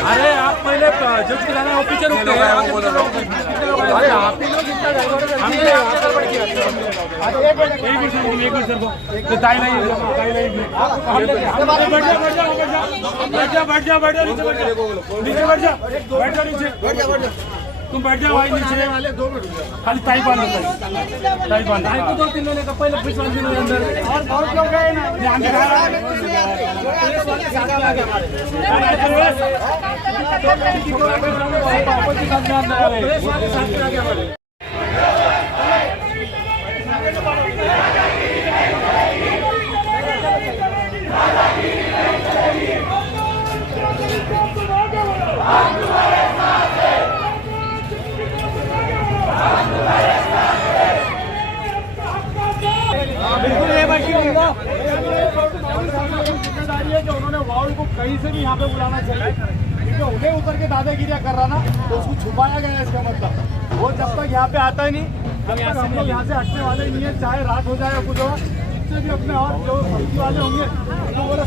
अरे आप पहले जज के लाना पीछे रुकते हैं। अरे आप ही लोग इतना हमने आकर बढ़ किया। एक मिनट सर ताई नहीं बैठ जा नीचे तुम बैठ जाओ भाई नीचे वाले 2 मिनट खाली टाई बांध टाई को 2-3 महीने का पहले 5 दिन के अंदर और बहुत लोग गए ना ध्यान रखा जो उन्होंने वाउल को कहीं से भी यहाँ पे बुलाना चाहिए, क्योंकि उन्हें उतर के दादागिरियाँ कर रहा ना, तो उसको छुपाया गया है। इसका मतलब वो जब तक यहाँ पे आता ही नहीं, जब तक हम लोग यहाँ से हटने वाले नहीं है, चाहे रात हो जाए या कुछ हो, जिससे भी अपने और जो सब्जी वाले होंगे तो बोले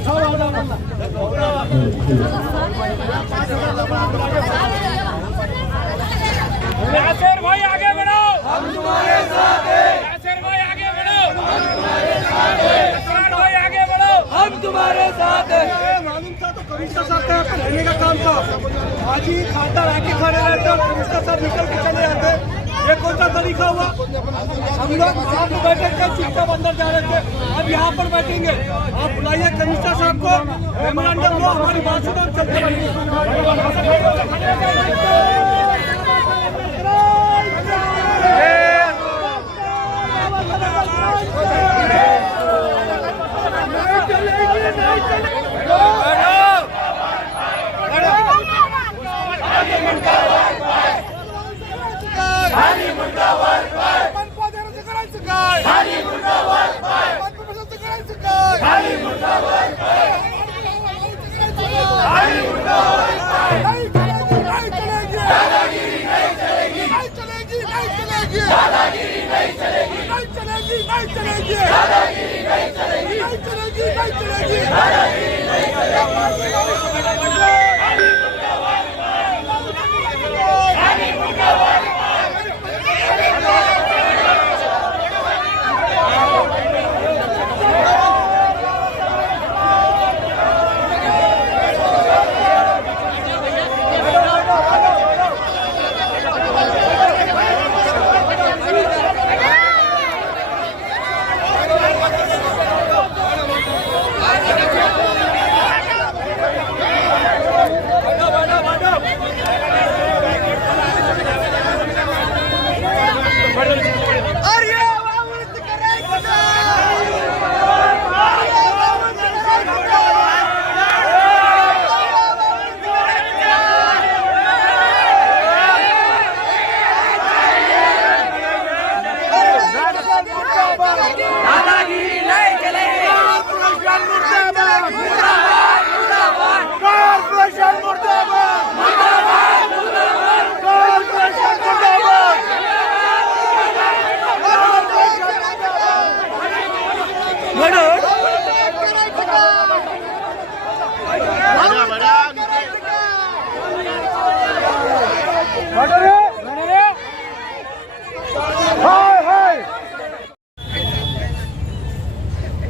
सब भाई आगे बढ़ो, हम तुम्हारे साथ हैं। भाई आगे बढ़ो, भाई आगे बढ़ो, हम तुम्हारे साथ हैं। मालूम था तो कमिश्नर साहब का रहने का काम था, आज ही खाता रह के खड़े रहते और कमिश्नर साहब निकल के चले जाते। ये कौन सा तरीका हुआ? हम लोग वहाँ पे बैठे थे, चुपचाप अंदर जा रहे थे, अब यहाँ पर बैठेंगे। आप बुलाइए कमिश्नर साहब को, मेमोरेंडम लो, हमारी बात सुनो, चलते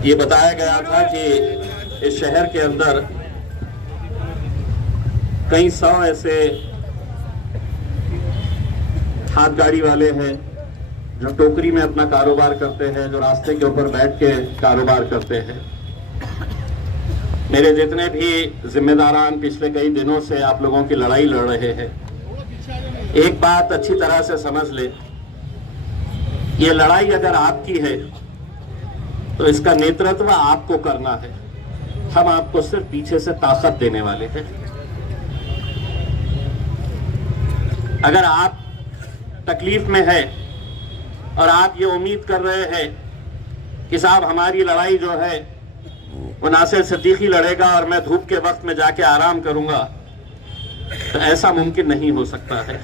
ये बताया गया था कि इस शहर के अंदर कई 100 ऐसे हाथ गाड़ी वाले हैं जो टोकरी में अपना कारोबार करते हैं, जो रास्ते के ऊपर बैठ के कारोबार करते हैं। मेरे जितने भी जिम्मेदारान पिछले कई दिनों से आप लोगों की लड़ाई लड़ रहे हैं, एक बात अच्छी तरह से समझ ले, ये लड़ाई अगर आपकी है तो इसका नेतृत्व आपको करना है। हम आपको सिर्फ पीछे से ताकत देने वाले हैं। अगर आप तकलीफ में है और आप ये उम्मीद कर रहे हैं कि साहब हमारी लड़ाई जो है वो नासिर सिद्दीकी लड़ेगा और मैं धूप के वक्त में जाके आराम करूंगा, तो ऐसा मुमकिन नहीं हो सकता है।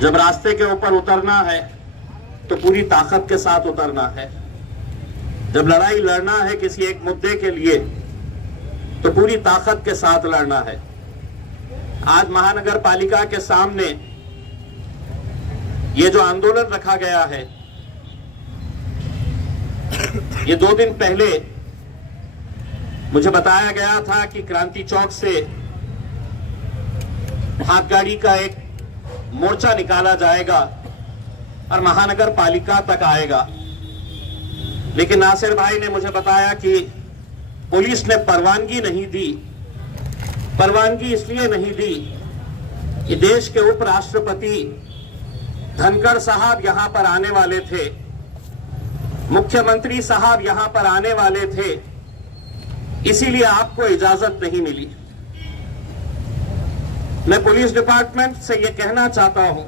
जब रास्ते के ऊपर उतरना है तो पूरी ताकत के साथ उतरना है। जब लड़ाई लड़ना है किसी एक मुद्दे के लिए तो पूरी ताकत के साथ लड़ना है। आज महानगर पालिका के सामने ये जो आंदोलन रखा गया है, ये 2 दिन पहले मुझे बताया गया था कि क्रांति चौक से हाथगाड़ी का एक मोर्चा निकाला जाएगा और महानगर पालिका तक आएगा। लेकिन नासिर भाई ने मुझे बताया कि पुलिस ने परवानगी नहीं दी। परवानगी इसलिए नहीं दी कि देश के उपराष्ट्रपति धनखड़ साहब यहां पर आने वाले थे, मुख्यमंत्री साहब यहां पर आने वाले थे, इसीलिए आपको इजाजत नहीं मिली। मैं पुलिस डिपार्टमेंट से यह कहना चाहता हूं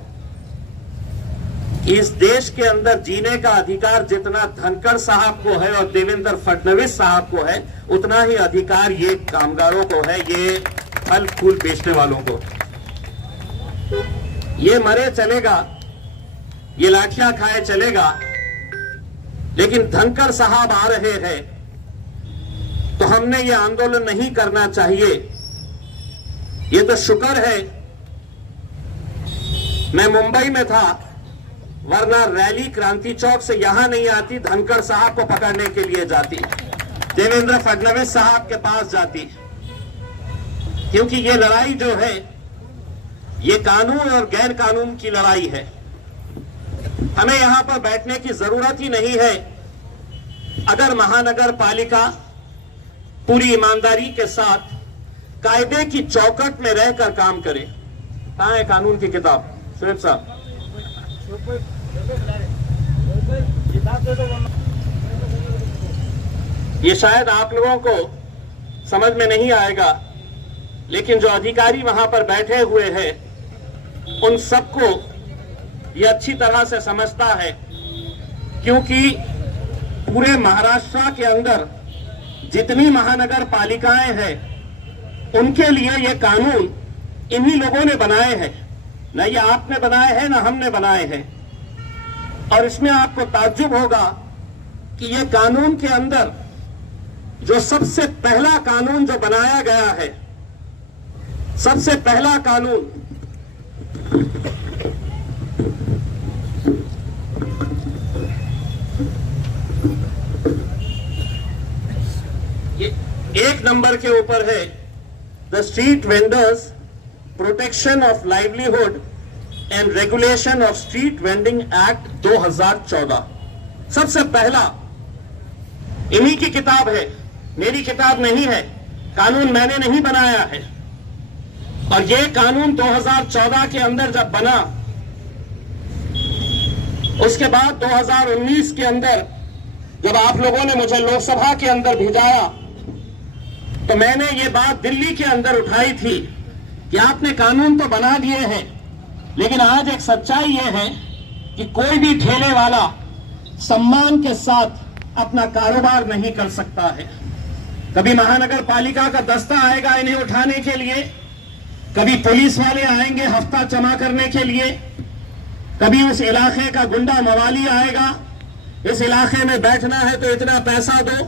कि इस देश के अंदर जीने का अधिकार जितना धनखड़ साहब को है और देवेंद्र फडणवीस साहब को है, उतना ही अधिकार ये कामगारों को है, ये फल फूल बेचने वालों को। ये मरे चलेगा, ये लाठियां खाए चलेगा, लेकिन धनखड़ साहब आ रहे हैं तो हमने ये आंदोलन नहीं करना चाहिए। ये तो शुक्र है मैं मुंबई में था, वरना रैली क्रांति चौक से यहां नहीं आती, धनखड़ साहब को पकड़ने के लिए जाती, देवेंद्र फडणवीस साहब के पास जाती। क्योंकि ये लड़ाई जो है ये कानून और गैर कानून की लड़ाई है। हमें यहां पर बैठने की जरूरत ही नहीं है अगर महानगर पालिका पूरी ईमानदारी के साथ कायदे की चौकट में रहकर काम करे। कहां है कानून की किताब शुएब साहब? ये शायद आप लोगों को समझ में नहीं आएगा, लेकिन जो अधिकारी वहां पर बैठे हुए हैं उन सबको ये अच्छी तरह से समझता है, क्योंकि पूरे महाराष्ट्र के अंदर जितनी महानगर पालिकाएं हैं उनके लिए ये कानून इन्हीं लोगों ने बनाए हैं। न ये आपने बनाए हैं, न हमने बनाए हैं। और इसमें आपको ताज्जुब होगा कि ये कानून के अंदर जो सबसे पहला कानून जो बनाया गया है, सबसे पहला कानून ये 1 नंबर के ऊपर है, the street vendors protection of livelihood and regulation of street vending act 2014। सबसे पहला इन्हीं की किताब है, मेरी किताब नहीं है। कानून मैंने नहीं बनाया है। और ये कानून 2014 के अंदर जब बना, उसके बाद 2019 के अंदर जब आप लोगों ने मुझे लोकसभा के अंदर भिजाया, तो मैंने ये बात दिल्ली के अंदर उठाई थी कि आपने कानून तो बना दिए हैं, लेकिन आज एक सच्चाई ये है कि कोई भी ठेले वाला सम्मान के साथ अपना कारोबार नहीं कर सकता है। कभी महानगर पालिका का दस्ता आएगा इन्हें उठाने के लिए, कभी पुलिस वाले आएंगे हफ्ता जमा करने के लिए, कभी उस इलाके का गुंडा मवाली आएगा, इस इलाके में बैठना है तो इतना पैसा दो।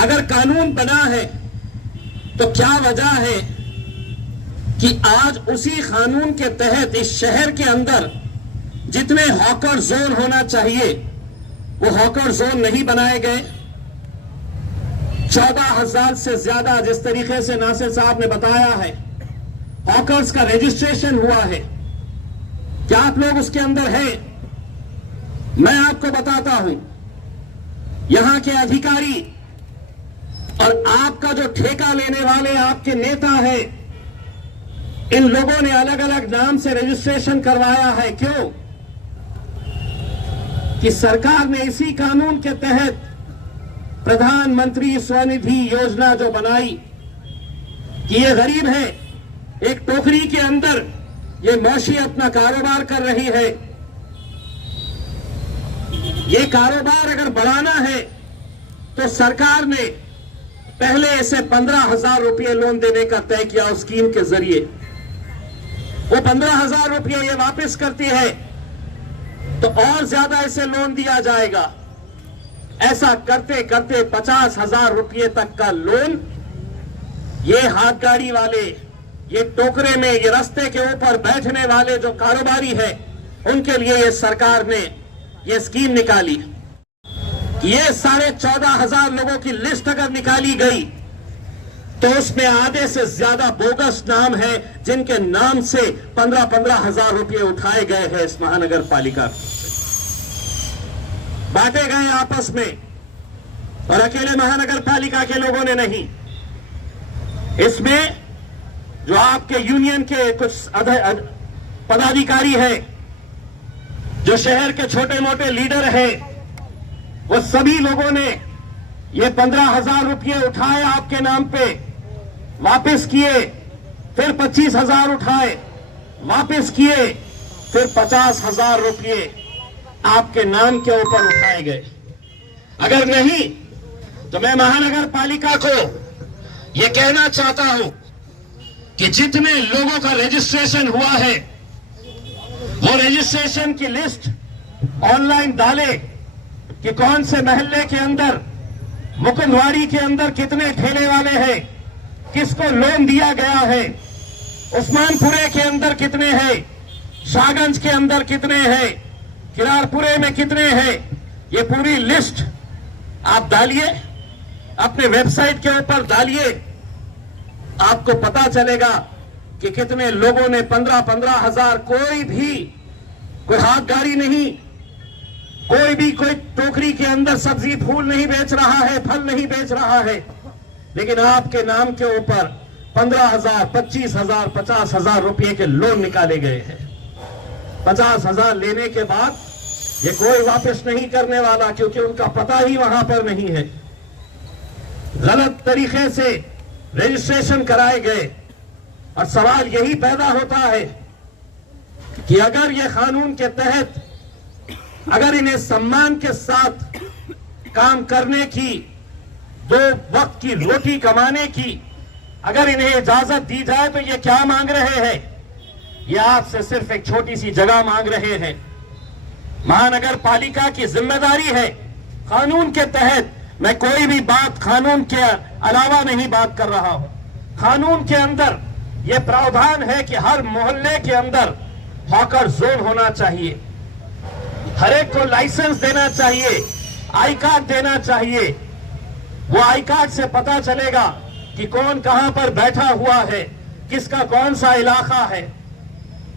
अगर कानून बना है तो क्या वजह है कि आज उसी कानून के तहत इस शहर के अंदर जितने हॉकर जोन होना चाहिए वो हॉकर जोन नहीं बनाए गए। 14,000 से ज्यादा, जिस तरीके से नासिर साहब ने बताया है, हॉकर्स का रजिस्ट्रेशन हुआ है। क्या आप लोग उसके अंदर हैं? मैं आपको बताता हूं, यहां के अधिकारी और आपका जो ठेका लेने वाले आपके नेता है, इन लोगों ने अलग अलग नाम से रजिस्ट्रेशन करवाया है। क्यों? कि सरकार ने इसी कानून के तहत प्रधानमंत्री स्वनिधि योजना जो बनाई कि ये गरीब है, एक टोकरी के अंदर ये मौशी अपना कारोबार कर रही है, ये कारोबार अगर बढ़ाना है तो सरकार ने पहले इसे 15,000 रुपये लोन देने का तय किया उस स्कीम के जरिए। वो 15,000 रुपये ये वापस करती है तो और ज्यादा इसे लोन दिया जाएगा। ऐसा करते करते 50,000 रुपये तक का लोन ये हाथ गाड़ी वाले, ये टोकरे में, ये रास्ते के ऊपर बैठने वाले जो कारोबारी है, उनके लिए ये सरकार ने ये स्कीम निकाली। ये 14,500 लोगों की लिस्ट अगर निकाली गई तो उसमें आधे से ज्यादा बोगस नाम है जिनके नाम से 15,000 रुपये उठाए गए हैं इस महानगर पालिका बांटे गए आपस में, और अकेले महानगर पालिका के लोगों ने नहीं। इसमें जो आपके यूनियन के कुछ पदाधिकारी हैं, जो शहर के छोटे मोटे लीडर हैं, वो सभी लोगों ने ये 15,000 रुपये उठाए आपके नाम पे, वापस किए, फिर 25,000 उठाए, वापस किए, फिर 50,000 रुपये आपके नाम के ऊपर उठाए गए। अगर नहीं तो मैं महानगर पालिका को यह कहना चाहता हूं कि जितने लोगों का रजिस्ट्रेशन हुआ है वो रजिस्ट्रेशन की लिस्ट ऑनलाइन डाले कि कौन से महल्ले के अंदर, मुकुंदवाड़ी के अंदर कितने ठेले वाले हैं, किसको लोन दिया गया है, उस्मानपुरे के अंदर कितने हैं, शाहगंज के अंदर कितने हैं, किरारपुरे में कितने हैं। ये पूरी लिस्ट आप डालिए, अपने वेबसाइट के ऊपर डालिए, आपको पता चलेगा कि कितने लोगों ने 15,000 कोई हाथ गाड़ी नहीं, कोई टोकरी के अंदर सब्जी फूल नहीं बेच रहा है, फल नहीं बेच रहा है, लेकिन आपके नाम के ऊपर 15,000, 25,000, 50,000 रुपये के लोन निकाले गए हैं। 50,000 लेने के बाद ये कोई वापस नहीं करने वाला, क्योंकि उनका पता ही वहां पर नहीं है। गलत तरीके से रजिस्ट्रेशन कराए गए, और सवाल यही पैदा होता है कि अगर ये कानून के तहत, अगर इन्हें सम्मान के साथ काम करने की, 2 वक्त की रोटी कमाने की अगर इन्हें इजाजत दी जाए तो ये क्या मांग रहे हैं? ये आपसे सिर्फ एक छोटी सी जगह मांग रहे हैं। महानगर पालिका की जिम्मेदारी है, कानून के तहत मैं कोई भी बात कानून के अलावा नहीं बात कर रहा हूं। कानून के अंदर यह प्रावधान है कि हर मोहल्ले के अंदर हॉकर जोन होना चाहिए, हर एक को लाइसेंस देना चाहिए, आई कार्ड देना चाहिए। वो आई कार्ड से पता चलेगा कि कौन कहां पर बैठा हुआ है, किसका कौन सा इलाका है।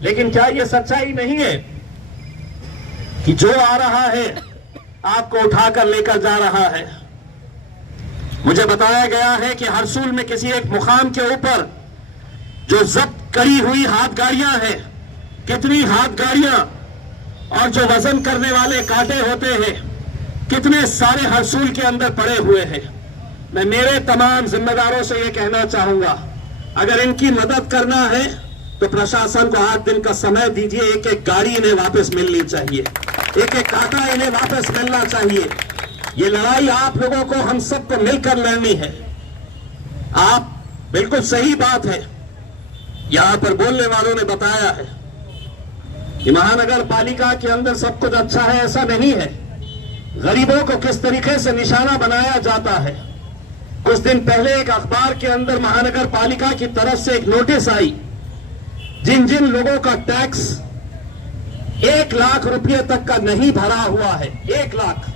लेकिन क्या यह सच्चाई नहीं है कि जो आ रहा है आपको उठाकर लेकर जा रहा है? मुझे बताया गया है कि हरसूल में किसी एक मुकाम के ऊपर जो जब्त करी हुई हाथ गाड़ियां हैं, कितनी हाथ गाड़ियां और जो वजन करने वाले कांटे होते हैं, कितने सारे हरसूल के अंदर पड़े हुए हैं। मैं मेरे तमाम जिम्मेदारों से यह कहना चाहूंगा, अगर इनकी मदद करना है तो प्रशासन को 8 दिन का समय दीजिए। एक एक गाड़ी इन्हें वापस मिलनी चाहिए, एक एक कांटा इन्हें वापस मिलना चाहिए। ये लड़ाई आप लोगों को, हम सबको मिलकर लड़नी है। आप बिल्कुल सही बात है, यहां पर बोलने वालों ने बताया है कि महानगर पालिका के अंदर सब कुछ अच्छा है, ऐसा नहीं है। गरीबों को किस तरीके से निशाना बनाया जाता है। कुछ दिन पहले एक अखबार के अंदर महानगर पालिका की तरफ से एक नोटिस आई, जिन जिन लोगों का टैक्स 1 लाख रुपए तक का नहीं भरा हुआ है, 1 लाख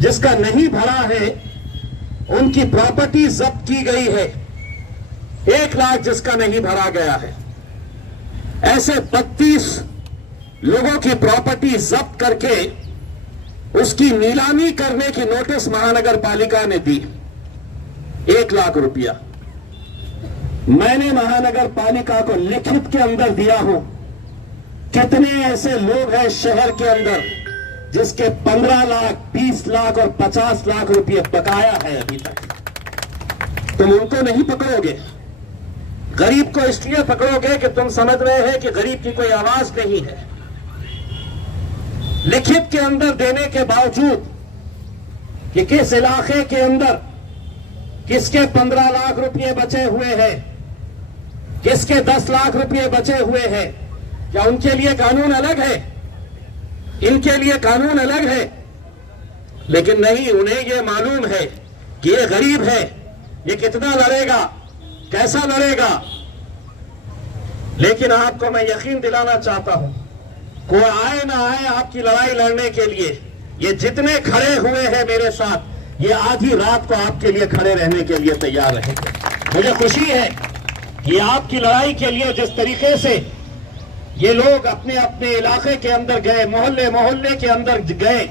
जिसका नहीं भरा है, उनकी प्रॉपर्टी जब्त की गई है। 1 लाख जिसका नहीं भरा गया है, ऐसे 32 लोगों की प्रॉपर्टी जब्त करके उसकी नीलामी करने की नोटिस महानगर पालिका ने दी। 1 लाख रुपया मैंने महानगर पालिका को लिखित के अंदर दिया हूं। कितने ऐसे लोग हैं शहर के अंदर जिसके 15 लाख, 20 लाख और 50 लाख रुपये बकाया है अभी तक? तुम उनको नहीं पकड़ोगे, गरीब को इसलिए पकड़ोगे कि तुम समझ रहे हैं कि गरीब की कोई आवाज नहीं है। लिखित के अंदर देने के बावजूद कि किस इलाके के अंदर किसके 15 लाख रुपए बचे हुए हैं, किसके 10 लाख रुपए बचे हुए हैं, क्या उनके लिए कानून अलग है? इनके लिए कानून अलग है। लेकिन नहीं, उन्हें यह मालूम है कि ये गरीब है, ये कितना लड़ेगा, कैसा लड़ेगा। लेकिन आपको मैं यकीन दिलाना चाहता हूं, कोई आए ना आए आपकी लड़ाई लड़ने के लिए, ये जितने खड़े हुए हैं मेरे साथ, ये आधी रात को आपके लिए खड़े रहने के लिए तैयार रहेंगे। मुझे खुशी है कि आपकी लड़ाई के लिए जिस तरीके से ये लोग अपने अपने इलाके के अंदर गए, मोहल्ले मोहल्ले के अंदर गए,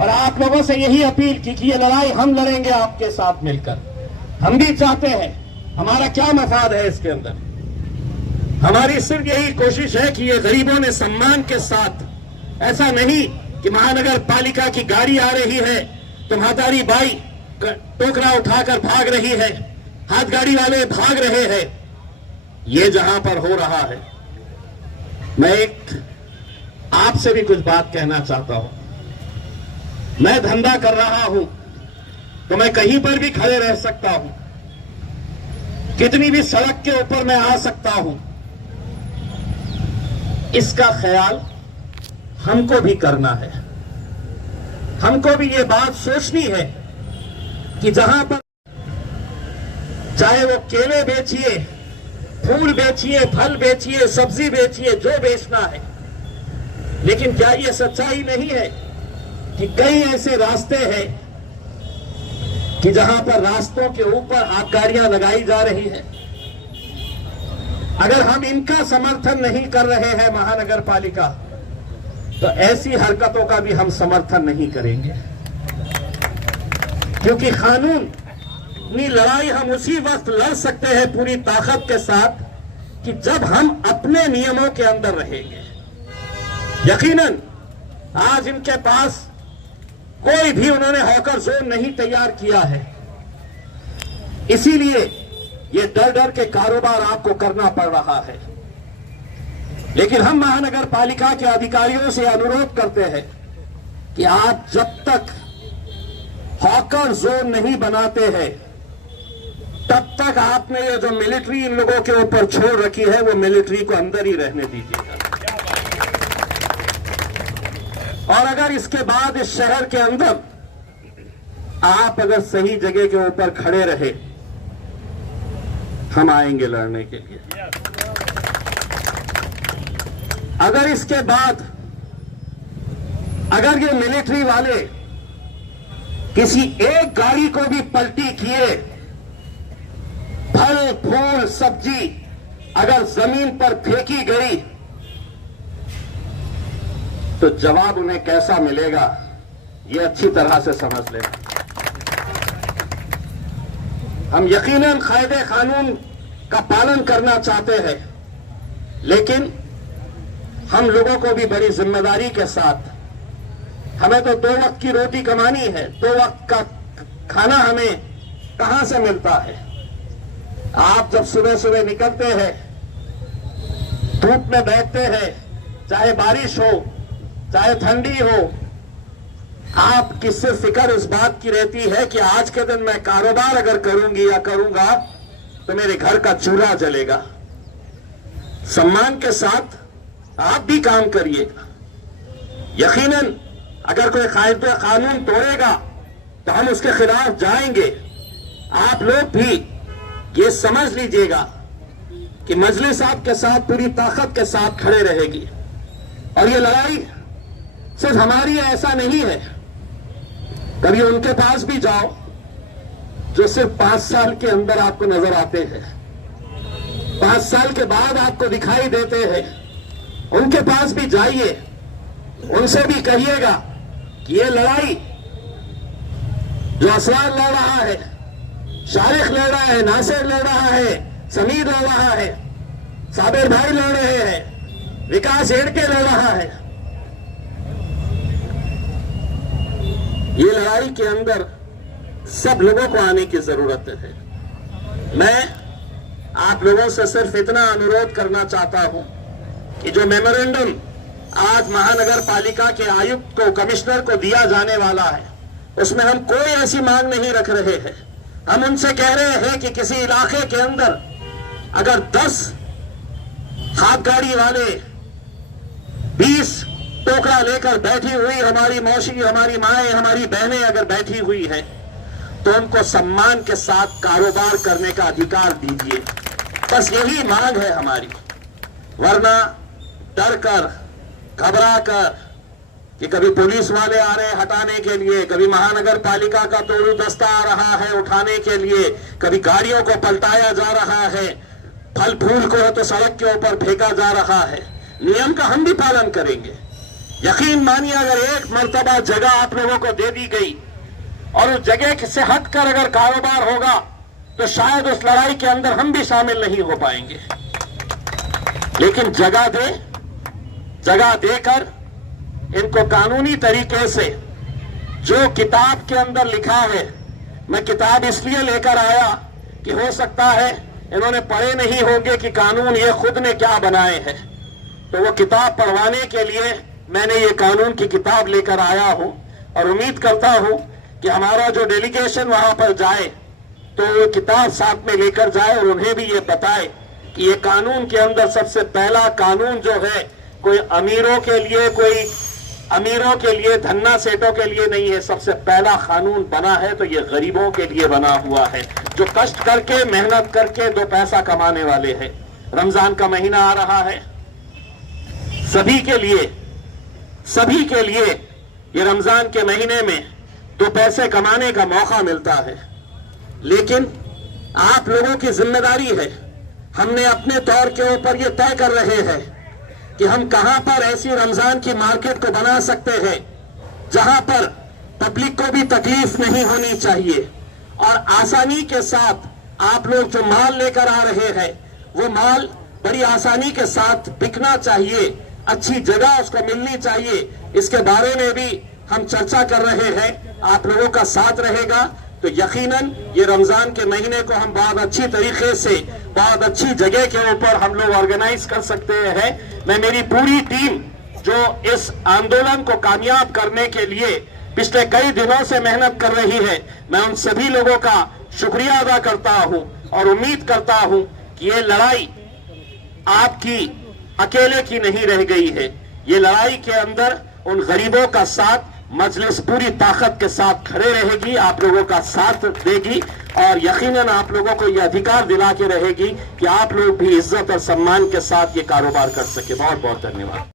और आप लोगों से यही अपील की कि ये लड़ाई हम लड़ेंगे आपके साथ मिलकर। हम भी चाहते हैं, हमारा क्या मफाद है इसके अंदर, हमारी सिर्फ यही कोशिश है कि ये गरीबों ने सम्मान के साथ, ऐसा नहीं कि महानगर पालिका की गाड़ी आ रही है तो महादारी बाई टोकरा उठाकर भाग रही है, हाथ गाड़ी वाले भाग रहे हैं। ये जहां पर हो रहा है, मैं एक आपसे भी कुछ बात कहना चाहता हूं। मैं धंधा कर रहा हूं तो मैं कहीं पर भी खड़े रह सकता हूं, कितनी भी सड़क के ऊपर मैं आ सकता हूं। इसका ख्याल हमको भी करना है, हमको भी ये बात सोचनी है कि जहां पर चाहे वो केले बेचिए, फूल बेचिए, फल बेचिए, सब्जी बेचिए, जो बेचना है, लेकिन क्या ये सच्चाई नहीं है कि कई ऐसे रास्ते हैं कि जहां पर रास्तों के ऊपर आबकारियां लगाई जा रही है। अगर हम इनका समर्थन नहीं कर रहे हैं महानगर पालिका, तो ऐसी हरकतों का भी हम समर्थन नहीं करेंगे, क्योंकि कानूनी लड़ाई हम उसी वक्त लड़ सकते हैं पूरी ताकत के साथ कि जब हम अपने नियमों के अंदर रहेंगे। यकीनन आज इनके पास कोई भी उन्होंने हॉकर जोन नहीं तैयार किया है, इसीलिए ये डर डर के कारोबार आपको करना पड़ रहा है। लेकिन हम महानगर पालिका के अधिकारियों से अनुरोध करते हैं कि आप जब तक हॉकर जोन नहीं बनाते हैं, तब तक आपने ये जो मिलिट्री इन लोगों के ऊपर छोड़ रखी है, वो मिलिट्री को अंदर ही रहने दीजिएगा। और अगर इसके बाद इस शहर के अंदर आप अगर सही जगह के ऊपर खड़े रहे, हम आएंगे लड़ने के लिए। अगर इसके बाद अगर ये मिलिट्री वाले किसी एक गाड़ी को भी पलटी किए, फल फूल सब्जी अगर जमीन पर फेंकी गई, तो जवाब उन्हें कैसा मिलेगा ये अच्छी तरह से समझ लेना। हम यकीनन कायदे कानून का पालन करना चाहते हैं, लेकिन हम लोगों को भी बड़ी जिम्मेदारी के साथ, हमें तो 2 वक्त की रोटी कमानी है, 2 वक्त का खाना हमें कहां से मिलता है। आप जब सुबह सुबह निकलते हैं, धूप में बैठते हैं, चाहे बारिश हो चाहे ठंडी हो, आप किससे फिक्र इस बात की रहती है कि आज के दिन मैं कारोबार अगर करूंगी या करूंगा तो मेरे घर का चूल्हा जलेगा। सम्मान के साथ आप भी काम करिएगा। यकीनन अगर कोई कायदा कानून तोड़ेगा तो हम उसके खिलाफ जाएंगे। आप लोग भी ये समझ लीजिएगा कि मजलिस आपके साथ पूरी ताकत के साथ खड़े रहेगी। और ये लड़ाई सिर्फ हमारी ऐसा नहीं है, कभी उनके पास भी जाओ जो सिर्फ 5 साल के अंदर आपको नजर आते हैं, 5 साल के बाद आपको दिखाई देते हैं, उनके पास भी जाइए, उनसे भी कहिएगा कि ये लड़ाई जो असरार लड़ रहा है, शारिक लड़ रहा है, नासिर लड़ रहा है, समीर लड़ रहा है, साबिर भाई लड़ रहे हैं, विकास एड़के लड़ रहा है, ये लड़ाई के अंदर सब लोगों को आने की जरूरत है। मैं आप लोगों से सिर्फ इतना अनुरोध करना चाहता हूं कि जो मेमोरेंडम आज महानगर पालिका के आयुक्त को, कमिश्नर को दिया जाने वाला है, उसमें हम कोई ऐसी मांग नहीं रख रहे हैं। हम उनसे कह रहे हैं कि किसी इलाके के अंदर अगर 10 हाथ गाड़ी वाले 20 टोकरा लेकर बैठी हुई हमारी मौसी, हमारी माएं, हमारी बहनें अगर बैठी हुई हैं, तो उनको सम्मान के साथ कारोबार करने का अधिकार दीजिए। बस यही मांग है हमारी। वरना डर कर, घबरा कर कि कभी पुलिस वाले आ रहे हैं हटाने के लिए, कभी महानगर पालिका का तोड़ू दस्ता आ रहा है उठाने के लिए, कभी गाड़ियों को पलटाया जा रहा है, फल फूल को तो सड़क के ऊपर फेंका जा रहा है। नियम का हम भी पालन करेंगे। यकीन मानिए, अगर एक मर्तबा जगह आप लोगों को दे दी गई और उस जगह से हटकर अगर कारोबार होगा तो शायद उस लड़ाई के अंदर हम भी शामिल नहीं हो पाएंगे। लेकिन जगह देकर इनको कानूनी तरीके से, जो किताब के अंदर लिखा है, मैं किताब इसलिए लेकर आया कि हो सकता है इन्होंने पढ़े नहीं होंगे कि कानून ये खुद ने क्या बनाए हैं, तो वो किताब पढ़वाने के लिए मैंने ये कानून की किताब लेकर आया हूं। और उम्मीद करता हूं कि हमारा जो डेलीगेशन वहां पर जाए तो वो किताब साथ में लेकर जाए और उन्हें भी ये बताए कि ये कानून के अंदर सबसे पहला कानून जो है, कोई अमीरों के लिए, धन्ना सेठों के लिए नहीं है। सबसे पहला कानून बना है तो ये गरीबों के लिए बना हुआ है, जो कष्ट करके, मेहनत करके 2 पैसा कमाने वाले हैं। रमजान का महीना आ रहा है, सभी के लिए ये रमजान के महीने में 2 पैसे कमाने का मौका मिलता है। लेकिन आप लोगों की जिम्मेदारी है, हमने अपने तौर के ऊपर ये तय कर रहे हैं कि हम कहां पर ऐसी रमजान की मार्केट को बना सकते हैं जहां पर पब्लिक को भी तकलीफ नहीं होनी चाहिए और आसानी के साथ आप लोग जो माल लेकर आ रहे हैं वो माल बड़ी आसानी के साथ बिकना चाहिए, अच्छी जगह उसको मिलनी चाहिए। इसके बारे में भी हम चर्चा कर रहे हैं। आप लोगों का साथ रहेगा तो यकीनन ये रमजान के महीने को हम बहुत अच्छी तरीके से, बहुत अच्छी जगह के ऊपर हम लोग ऑर्गेनाइज कर सकते हैं। मैं, मेरी पूरी टीम जो इस आंदोलन को कामयाब करने के लिए पिछले कई दिनों से मेहनत कर रही है, मैं उन सभी लोगों का शुक्रिया अदा करता हूं और उम्मीद करता हूं कि ये लड़ाई आपकी अकेले की नहीं रह गई है। ये लड़ाई के अंदर उन गरीबों का साथ मजलिस पूरी ताकत के साथ खड़े रहेगी, आप लोगों का साथ देगी और यकीनन आप लोगों को यह अधिकार दिला के रहेगी कि आप लोग भी इज्जत और सम्मान के साथ ये कारोबार कर सके। बहुत बहुत धन्यवाद।